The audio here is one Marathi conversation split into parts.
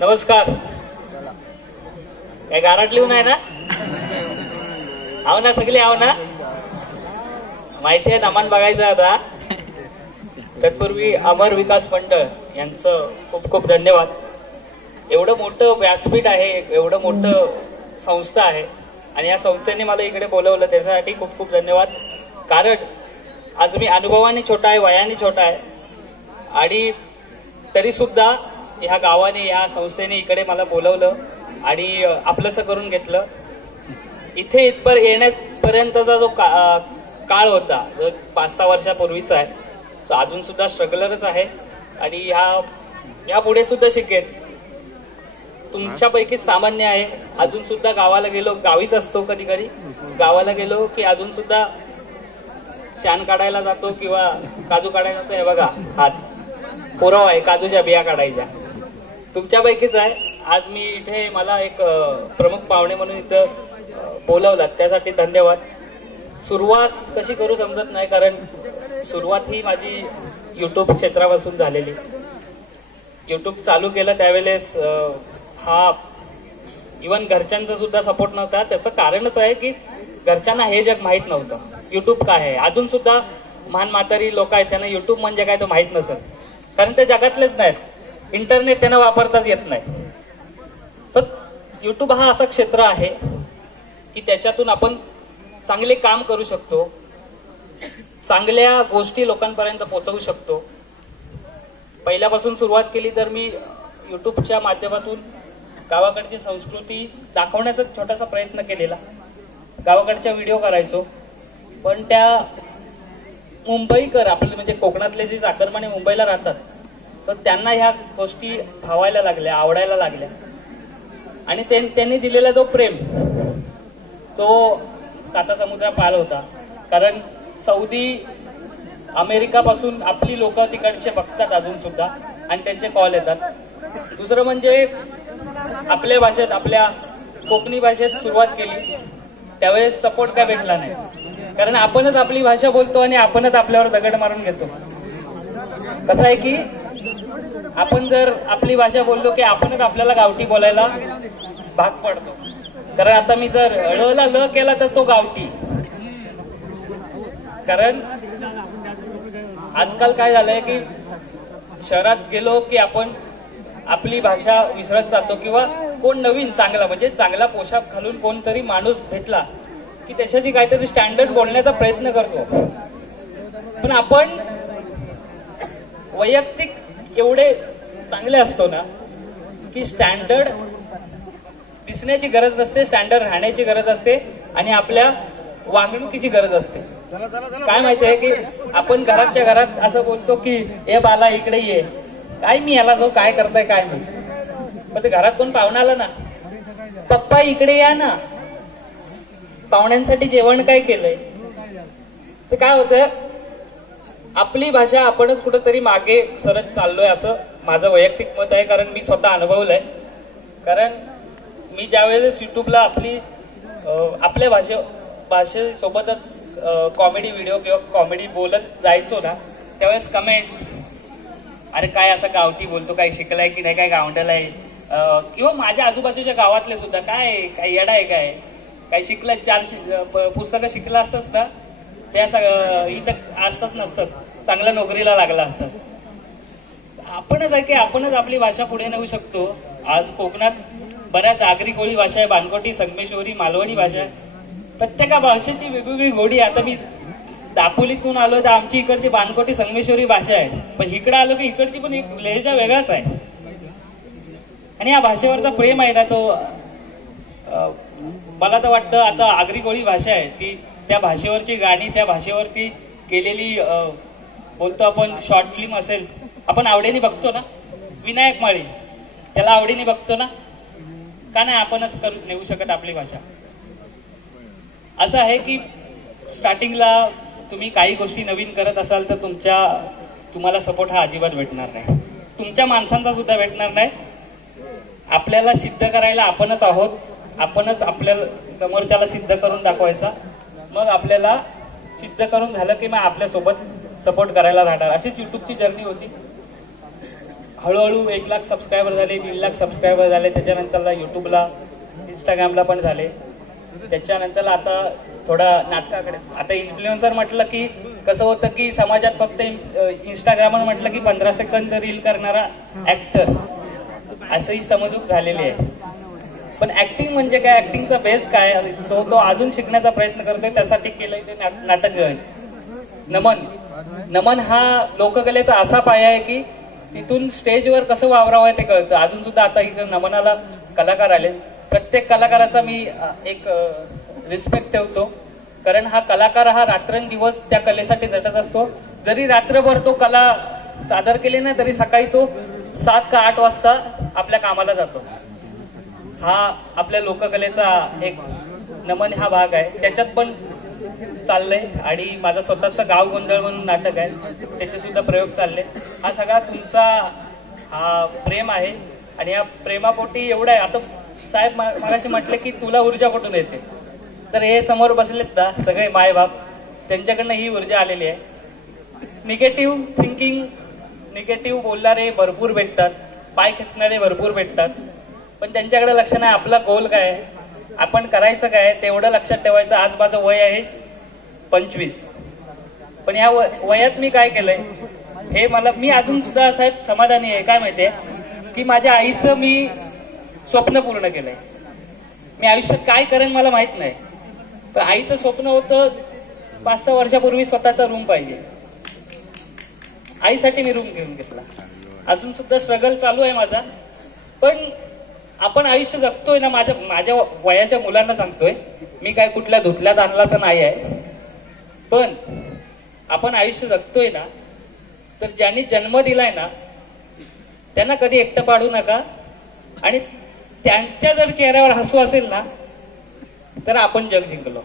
नमस्कार. काय गाराट लिहून आहे ना? आव ना सगळे आव ना. माहिती आहे नमान बघायचं आता. तत्पूर्वी अमर विकास मंडळ यांचं खूप खूप धन्यवाद. एवढं मोठं व्यासपीठ आहे, एवढं मोठं संस्था आहे आणि या संस्थेने मला इकडे बोलवलं त्याच्यासाठी खूप खूप धन्यवाद. कारण आज मी अनुभवाने छोटा आहे, वयाने छोटा आहे आणि तरी सुद्धा ह्या गावाने या संस्थेने इकडे मला बोलवलं आणि आपलंसं करून घेतलं. इथे इथपर येण्यापर्यंतचा जो काळ होता जो 5-6 वर्षापूर्वीचा आहे तो अजून सुद्धा स्ट्रगलरच आहे आणि ह्या पुढे सुद्धा शिकेल. तुमच्यापैकी सामान्य आहे. अजून सुद्धा गावाला गेलो, गावीच असतो कधी कधी, गावाला गेलो की अजून सुद्धा शान काढायला जातो किंवा काजू काढायला जातो. हे बघा हात पुरावा आहे काजूच्या बिया काढायच्या. तुमच्यापैकीच आहे. आज मी इथे मला एक प्रमुख पाहुणे म्हणून इथं बोलवलात त्यासाठी धन्यवाद. सुरुवात कशी करू समजत नाही कारण सुरुवात ही माझी युट्यूब क्षेत्रापासून झालेली. युट्यूब चालू केलं त्यावेळेस हा इव्हन घरच्यांचा सुद्धा सपोर्ट नव्हता. त्याचं कारणच आहे की घरच्यांना हे जग माहीत नव्हतं युट्यूब काय आहे. अजून सुद्धा महान म्हातारी लोक आहेत त्यांना युट्यूब म्हणजे काय तो माहीत नसेल कारण ते जगातलेच नाहीत. इंटरनेट त्यांना वापरताच येत नाही. तर युट्यूब हा असा क्षेत्र आहे की त्याच्यातून आपण चांगले काम करू शकतो, चांगल्या गोष्टी लोकांपर्यंत पोहोचवू शकतो. पहिल्यापासून सुरुवात केली तर मी युट्यूबच्या माध्यमातून गावाकडची संस्कृती दाखवण्याचा छोटासा प्रयत्न केलेला. गावाकडच्या व्हिडिओ करायचो पण त्या मुंबईकर आपले म्हणजे कोकणातले जे चाकरमाने मुंबईला राहतात तर त्यांना ह्या गोष्टी भावायला लागल्या, आवडायला लागल्या आणि त्यांनी दिलेला जो प्रेम तो साता समुद्रा पार होता. कारण सौदी अमेरिकापासून आपली लोक तिकडचे बघतात अजून सुद्धा आणि त्यांचे कॉल येतात. दुसरं म्हणजे आपल्या भाषेत, आपल्या कोकणी भाषेत सुरुवात केली त्यावेळेस सपोर्ट काय भेटला नाही कारण आपणच आपली भाषा बोलतो आणि आपणच आपल्यावर दगड मारून घेतो. कसं आहे की आपण जर आपली भाषा बोललो की आपणच आपल्याला गावठी बोलायला भाग पडतो. कारण आता मी जर ळला ल केला तर तो गावठी. कारण आजकाल काय झालंय की शहरात गेलो की आपण आपली भाषा विसरत जातो किंवा कोण नवीन चांगला म्हणजे चांगला पोशाख घालून कोणतरी माणूस भेटला की त्याच्याशी काहीतरी स्टँडर्ड बोलण्याचा प्रयत्न करतो. पण आपण वैयक्तिक एवढे चांगले असतो ना की स्टँडर्ड दिसण्याची गरज नसते, स्टँडर्ड राहण्याची गरज असते आणि आपल्या वागणुकीची गरज असते. काय माहिती आहे की आपण घरातच्या घरात असं बोलतो की ए बाला इकडे ये, काय मी याला जो काय करताय काय माहिती. पण ते घरात कोण पाहुणा आला ना, पप्पा इकडे या ना, पाहुण्यांसाठी जेवण काय केलंय. ते काय होतं आपली भाषा आपणच कुठंतरी मागे सरत चाललोय असं माझं वैयक्तिक मत आहे. कारण मी स्वतः अनुभवलंय. कारण मी ज्यावेळेस युट्यूबला आपल्या भाषेसोबतच कॉमेडी व्हिडिओ किंवा कॉमेडी बोलत जायचो ना त्यावेळेस कमेंट, अरे काय असं गावठी बोलतो, काय शिकलाय की नाही, काय गावंडल आहे, किंवा माझ्या आजूबाजूच्या गावातले सुद्धा काय येडा आहे, काय शिकलं, 4 पुस्तकं शिकलं असतंच ना त्या इथं असतंच नसतं, चांगल्या नोकरीला लागला असतं. आपणच आहे की आपणच आपली भाषा पुढे नेऊ शकतो. आज कोकणात बऱ्याच आगरी कोळी भाषा आहे, बानकोटी, संगमेश्वरी, मालवणी भाषा आहे. प्रत्येका भाषेची वेगवेगळी गोडी. आता मी दापोलीतून आलो तर आमची इकडची बानकोटी संगमेश्वरी भाषा आहे, पण इकडे आलो की इकडची पण एक लहेजा वेगळाच आहे. आणि या भाषेवरचा प्रेम आहे ना तो मला तर वाटतं आता आगरी कोळी भाषा आहे ती त्या भाषेवरची गाणी, त्या भाषेवरती केलेली बोलतो आपण शॉर्ट फिल्म असेल, आपण आवडीने बघतो ना. विनायक माळी त्याला आवडीने बघतो ना, का नाही आपणच करून नेऊ शकत आपली भाषा. असं आहे की स्टार्टिंगला तुम्ही काही गोष्टी नवीन करत असाल तर तुम्हाला सपोर्ट हा अजिबात भेटणार नाही, तुमच्या माणसांचा सुद्धा भेटणार नाही. आपल्याला सिद्ध करायला आपणच आहोत, आपणच आपल्या समोरच्याला सिद्ध करून दाखवायचा. मग आपल्याला सिद्ध करून झालं की मग आपल्यासोबत सपोर्ट करायला राहणार. अशीच युट्यूबची जर्नी होती. हळूहळू 1 लाख सबस्क्रायबर झाले, 1.5 लाख सबस्क्रायबर झाले, त्याच्यानंतरला युट्यूबला, इंस्टाग्रामला पण झाले. त्याच्यानंतर आता थोडा नाटकाकडे. आता इन्फ्लुएन्सर म्हटलं की कसं होतं की समाजात फक्त इंस्टाग्रामवर म्हटलं की 15 सेकंद रील करणारा ऍक्टर असंही समजूत झालेली आहे. पण ऍक्टिंग म्हणजे काय, ऍक्टिंगचा बेस काय, सो तो अजून शिकण्याचा प्रयत्न करतोय. त्यासाठी केलंय ते नाटक जॉईन. नमन हा लोककलेचा असा पाया आहे की तिथून स्टेजवर कसं वावरावं ते कळतं. अजून सुद्धा आता इकडे नमनाला कलाकार आले. प्रत्येक कलाकाराचा मी एक रिस्पेक्ट ठेवतो, कारण हा कलाकार हा रात्रंदिवस त्या कलेसाठी झटत असतो. जरी रात्रभर तो कला सादर केली नाही तरी सकाळी तो 7 का 8 वाजता आपल्या कामाला जातो. हा आपल्या लोककलेचा एक नमन हा भाग आहे. त्याच्यात पण चाललंय. आणि माझं स्वतःचं गाव गोंधळ म्हणून नाटक आहे, त्याचे सुद्धा प्रयोग चालले. हा सगळा तुमचा हा प्रेम आहे. आणि या प्रेमापोटी एवढं आहे. आता साहेब मगाशी म्हटले की तुला ऊर्जा कुठून येते, तर हे समोर बसलेत ना सगळे मायबाप, त्यांच्याकडनं ही ऊर्जा आलेली आहे. निगेटिव्ह थिंकिंग, निगेटिव्ह बोलणारे भरपूर भेटतात, पाय खेचणारे भरपूर भेटतात, पण त्यांच्याकडे लक्ष नाही आपला गोल काय आहे, आपण करायचं काय तेवढं लक्षात ठेवायचं. आज माझं वय आहे 25, पण या वयात मी काय केलंय हे मी अजून सुद्धा साहेब समाधानी आहे. काय माहितीये की माझ्या आईचं मी स्वप्न पूर्ण केलंय. मी आयुष्यात काय करेन मला माहित नाही, पण आईचं स्वप्न होतं 5-6 वर्षापूर्वी स्वतःचा रूम पाहिजे. आईसाठी मी रूम घेऊन घेतला. अजून सुद्धा स्ट्रगल चालू आहे माझा. पण आपण आयुष्य जगतोय ना, माझ्या वयाच्या मुलांना सांगतोय मी, काय कुठल्या धुतल्या दानलाचं नाही आहे, पण आपण आयुष्य जगतोय ना, तर ज्यांनी जन्म दिलाय ना त्यांना कधी एकटं पाडू नका. आणि त्यांच्या जर चेहऱ्यावर हसू असेल ना तर आपण जग जिंकलो.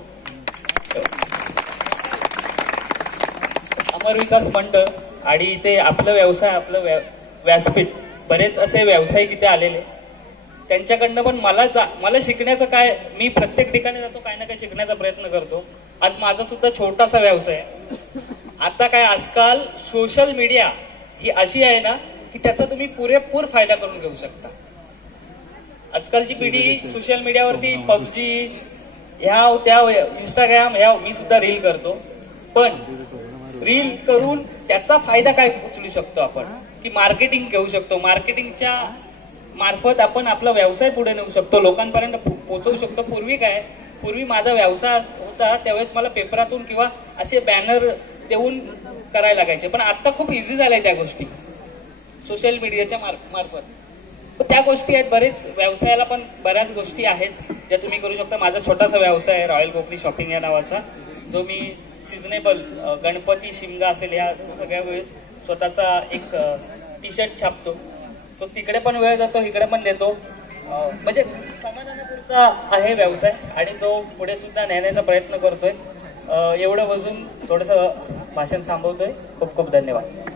अमर विकास मंडळ आणि इथे आपलं व्यवसाय, आपलं व्यासपीठ, बरेच असे व्यावसायिक इथे आलेले. त्यांच्याकडनं पण मला शिकण्याचं काय, मी प्रत्येक ठिकाणी जातो काय ना काय शिकण्याचा प्रयत्न करतो. आज माझा सुद्धा छोटासा व्यवसाय आहे. आता काय आजकाल सोशल मीडिया ही अशी आहे ना की त्याचा तुम्ही पुरेपूर फायदा करून घेऊ शकता. आजकालची पिढी सोशल मीडियावरती पबजी ह्या त्या इंस्टाग्राम ह्या, मी सुद्धा रील करतो, पण रील करून त्याचा फायदा काय उचलू शकतो आपण, की मार्केटिंग घेऊ शकतो. मार्केटिंगच्या मार्फत आपण आपला व्यवसाय पुढे नेऊ शकतो, लोकांपर्यंत पोहोचवू शकतो. पूर्वी माझा व्यवसाय होता त्यावेळेस मला पेपरातून किंवा असे बॅनर देऊन करायला लागायचे, पण आता खूप इझी झालंय त्या गोष्टी सोशल मीडियाच्या मार्फत. त्या गोष्टी आहेत. बरेच व्यवसायाला पण बऱ्याच गोष्टी आहेत ज्या तुम्ही करू शकता. माझा छोटासा व्यवसाय आहे रॉयल कोकणी शॉपिंग या नावाचा, जो मी सिजनेबल गणपती शिमगा असेल या सगळ्या वेळेस स्वतःचा एक टी-शर्ट छापतो. तो तिकडे पण वेळ जातो, इकडे पण देतो. म्हणजे समाधानापुरता आहे व्यवसाय आणि तो पुढे सुद्धा नेण्याचा प्रयत्न करतोय. एवढं बसून थोडंसं भाषण थांबवतोय. खूप खूप धन्यवाद.